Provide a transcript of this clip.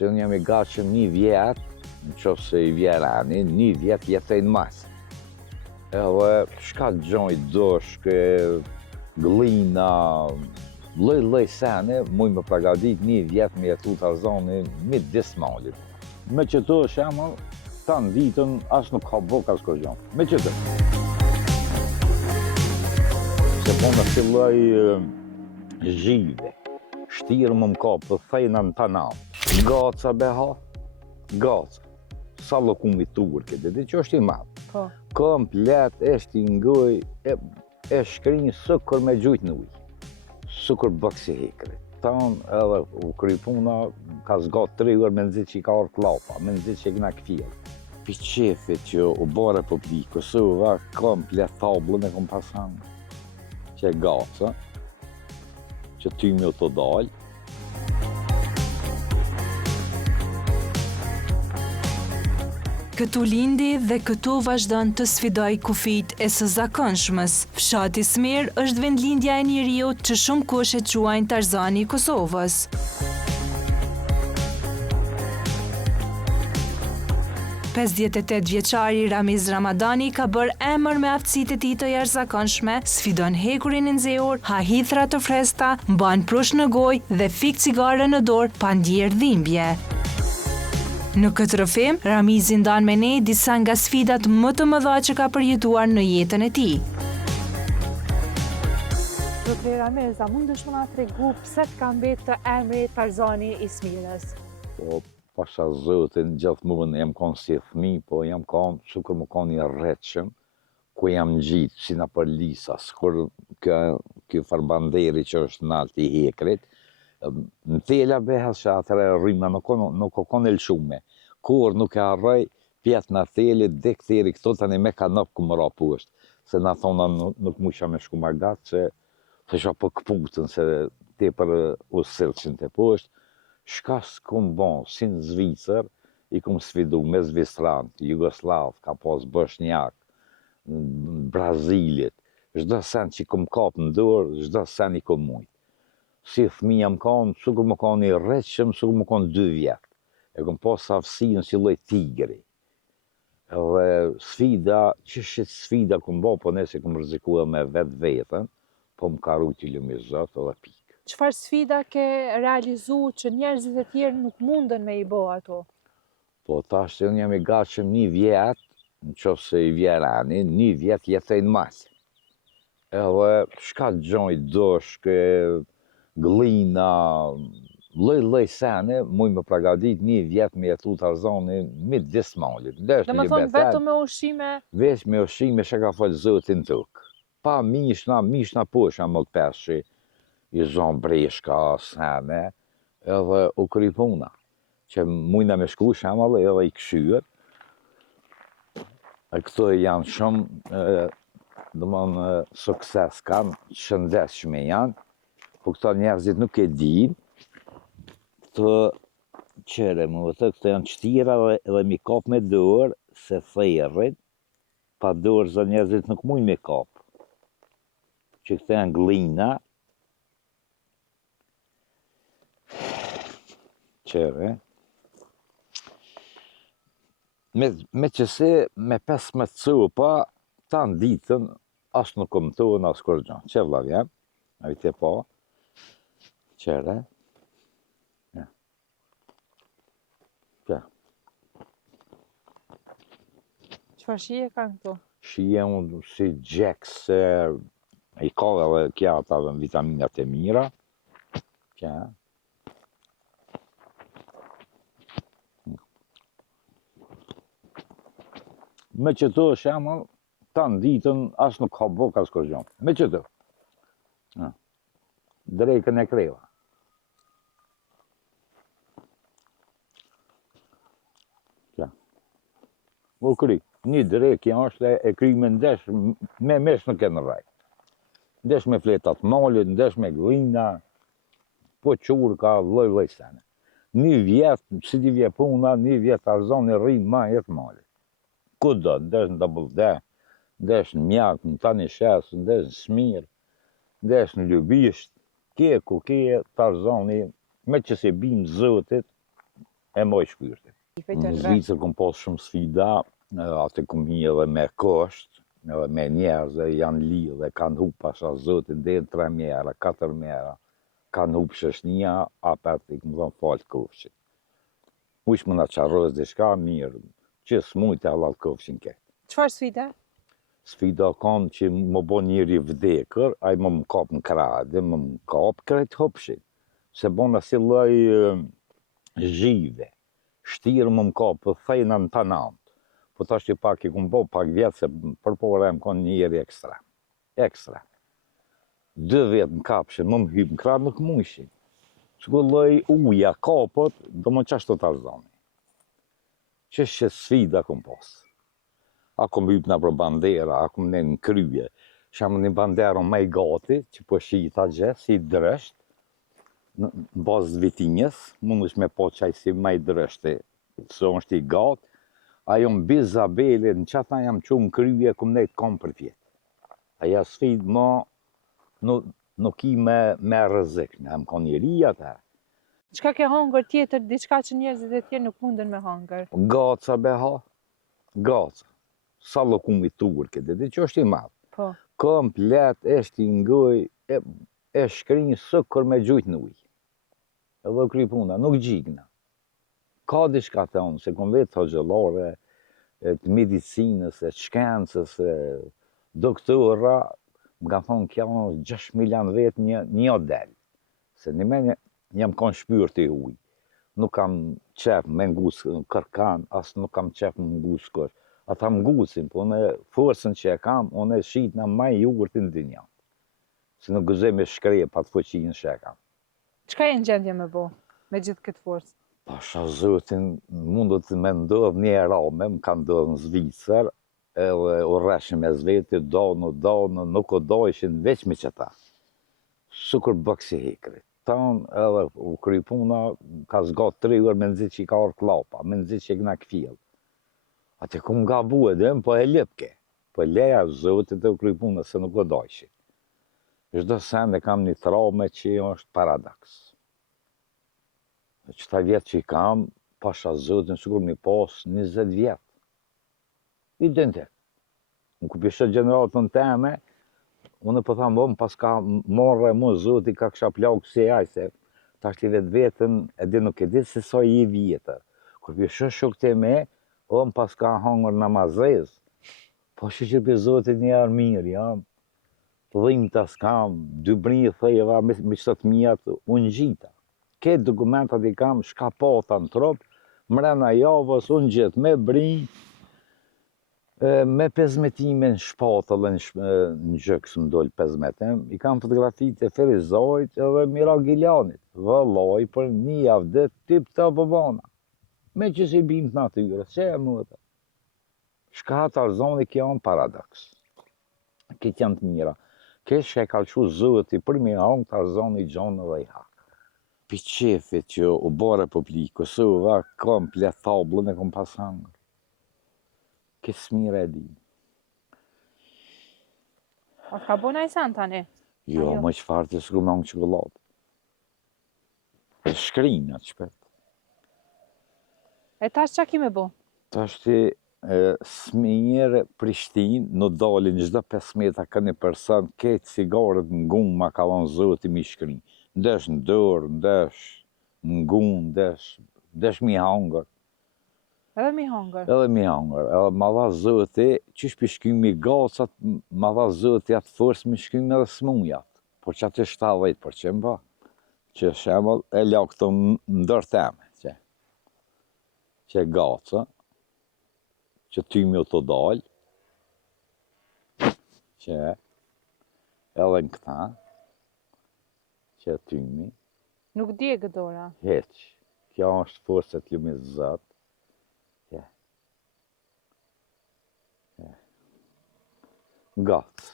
se unë jam I gatshëm 1 vjet, në qoftë se I vjen rani, 1 vjet jetoj në mas. Edhe shka gjoj doshke, glina, lloj sene, muj me përgatit 1 vjet me jetu të arzoni midis malit. Me që të shemë, tanë ditën, as nuk ka bok as kërgjon. Me që të. Se po në filloj zhive, shtirë më ka për thejna në tanam. Gaca beha, gaca. Sa lëkumi turke, dhe që është I madhë. Po. Komplet, është I ngoj, e shkrinjë sëkur me gjujtë në ujë. Sëkur bëksi hekri. Tanë edhe u kry puna, ka zgatë 3 orë me nëzit që I ka orë klapa, me nëzit që I kina këfjellë. Pi qefit që u bërë Republikë Kosova, komplet tablën e kom pasanë. Që e gaca, që ty me të dalë. Këtu lindi dhe këtu vazhdon të sfidoj kufijt e së zakonshmës. Fshati Smer është vendlindja e njeriut që shumë kush e quajnë Tarzani I Kosovës. Vjeçari Ramiz Ramadani ka bërë emër me aftësitë e tij të jashtëzakonshme, sfidon hekurin e nxehur, ha hithra të freskëta, mban prush në gojë dhe fik cigare në dorë pa ndjerë dhimbje. Në këtë rrëfim, Ramizi ndan me ne disa nga sfidat më të mëdha që ka përjetuar në jetën e tij. Zotri Ramiz, a mundesh më na tregu pse të ka mbetë emri Tarzani I Smirës? Po, pasha Zotin, gjithmonë jam konë si fëmi, po jam konë, sukur më konë I rretshëm, ku jam gjitë, si na për lisa, skur kjo farbanderi që është nalt I hekrit, në tela behas që atëre rrima nuk o konë elshume. Kur nuk e arrej, pjetë në thelit, dhe këtheri këto tani me ka nëpë ku më ra poshtë. Se na thona nuk musha me shku margat, se thësha për këputën, se te për usëllqin të poshtë. Shka s'kum bon, si në Zvicër, I kum sfidu me Zvistran, Jugoslav, ka pas Bosnjak, Brazilit. Çdo sen që I kum kapë në dorë, çdo sen I kum mujtë. Si fëmija më kanë, sukur më kanë I rretshëm, sukur më kanë 2 vjetë. E kom pas aftësinë si lloj tigri. Edhe sfida, çështje sfida kum bë, po nëse kum rrezikuar me vetën, po më ka rujtë lumizot edhe pikë. Çfarë sfida ke realizu që njerëzit e tjerë nuk munden me I bë ato? Po tash unë jam I gatshëm 1 vjet, në qoftë se I vjen rani, 1 vjet jetoj në mal. Edhe shka gjoj doshke, glina, lloj sene, muj me përgatit 1 vjet me jetu të arzoni midis malit. Dhe më thonë vetëm me ushqime? Veç me ushqime që ka falë Zotin tokë. Pa mishna posha më të peshi, I zonë breshka, sene, edhe u kry puna. Që mujna me shku shemal edhe I këshyër. E këto janë shumë, domthon sukses kanë, shëndetshme janë. Po këta njerëzit nuk e din, të qere më të këto janë qtira edhe mi kap me dorë, se therrin, pa dorë zë njerëzit nuk mujnë me kap. Që këto janë glina, qere. Me qëse, me 15 copa, tanë ditën, as nuk kom tonë, as kërgjon. Që vla vjem, a vite pa. Qere. Ja. Ja. Çfarë shije kanë këtu? Shije unë si gjeks, I ka edhe kja ata dhe vitaminat e mira. Kja. Me që të shemë, tanë ditën, as nuk ka bok as kërgjon. Me që të. Drejkën e kreva. U kry, 1 drejkë është e kry me ndesh, me mesh nuk e në raj. Ndesh me fletat malit, ndesh me glina, po qurka, lloj sene. 1 vjet, si ti vje puna, 1 vjet arzoni rrinë ma jetë malit. Kudo, ndesh në Dabulde, ndesh në Mjak, në Tanishes, ndesh në Smir, ndesh në Ljubisht, ku ke Tarzani, me që se bimë Zotit, e moj shpirtin. Në Zvicër kom pas shumë sfida, atë kom hi edhe me kosht, edhe me njerëz, janë lidhe, kanë hup pasha zotin, dhe 3 mjera, 4 mjera, kanë hup shëshnia, apet i këmë dhënë falë kofshin. Ush më në qarrës dhe shka mirë, që s'mujt e allal kofshin ke. Çfarë sfida? Sfida kanë që më bo njëri vdekër, a i më kap në krade, më kap krejt hopshin. Se bona si lloj zhive, shtirë më kap, për thejna në tanant. Po tash që pak i kumë bo pak vjetë, se për pore më kanë njëri ekstrem. Ekstrem. 2 vjetë më kapshin, më hypë në krade nuk mushin. Shku lloj uja, kapët, do më qashtë të Tarzani. Që sfida kom pas. A kom hypë në për bandera, a kom në kryje. Shamë një bandera me i gati, që po shita gjë, si drësht, në bazë vitinjës, mund është me po qaj si me i drështi, së është i gati, ajo në Bizabeli, në qata jam që në kryje, kom nejtë kom për tjetë. Aja sfid ma, nuk i me rëzik, në më ka njëria të. Çka ke hangër tjetër, diçka që njerëzit e tjerë nuk munden me hangër? Gaca beha, gaca. Sa lëkumi turke, dhe që është i madhë. Po. Komplet, eshte i ngoj, e shkrinjë sëkër me gjujtë në ujë. Edhe kry puna, nuk gjigna. Ka diçka të unë, se kom vetë të gjëllore, të medicinës, të shkencës, doktora, më ka thonë kja 6 milion vetë një odel. Se një me jam kanë shpyrë të ujë. Nuk kam qef me ngusë kërkan, asë nuk kam qef me ngusë kërë. Ata më ngusin, po në forësën që e kam, unë e shqit në maj jurët në dinja. Se nuk gëzoj me shkreje pa të fëqinë që e kam. Çka e në gjendje me bo, me gjithë këtë forës? Pasha zotin, mundët të me ndodhë një rame, më ka ndodhë në Zvicër, edhe u rreshim e zveti, nuk o dojshin veç me qëta. Sukur bëksi hekrit. Tanë edhe u kry puna, ka zgatë 3 orë me nëzit që i ka orë klapa, me nëzit që i këna këfjellë. Ate ku më gabu edhe, po e lipke. Po leja zotit e u kry puna, se nuk o dojshin. Çdo sende kam një traume që është paradoks. Qëta vjetë që i kam, pasha zotin, sikur mi pas 20 vjetë. Identik. Në ku pishe generatën teme, unë po thamë, më pas ka morre mu zoti, ka kësha plau kësi se ta shti vetë vetën, edhe nuk e ditë se sa i vjetër. Kur pishe shok të me, më pas ka hangër namazez, po që për zotit një arë mirë, jam. Dhim të s'kam, 2 brinjë thejeva, me 7.000, unë gjita. Këtë dokumentat i kam, shka pata në trop, mrena javës, unë gjithë me brinjë, me 15 në shpatëll në gjëks më dollë 15, i kam fotografitë e Ferizojt edhe Mira Giljanit. Vëlloj për një javë dhe tip të përbana. Me që si bim të natyre, që e më të. Shka Tarzani kjo janë paradoks. Këtë janë të mira. Këtë që e kalqu zëti për mi hangë Tarzani gjonë dhe i hakë. Pi qefit që u bo Republikë Kosova, komplet tablën e kom pas hangër. Këtë smire e di. A ka bo në i san tani? Jo, më qëfar të s'ku me hangë qokolatë. E shkrinë atë shpet. E tash qa ki me bo? Tash ti smire Prishtinë, në dalin gjdo 5 metra ka një person, ketë cigaret në gumë ma ka lanë zoti mi shkrinë. Ndesh në dorë, ndesh në gumë, ndesh mi hangër. Edhe mi hangër? Edhe mi hangër. Edhe ma dha zoti, qysh për shkymi gacat, ma dha zoti atë forës mi shkymi edhe smujat. Por që atë 70% ba. Që shemëll e la këto ndër teme. Që gaca, që tymi o të dalë, që edhe në këta, që tymi. Nuk di e gëdora? Heq. Kjo është forset ju me zëtë. Gatë.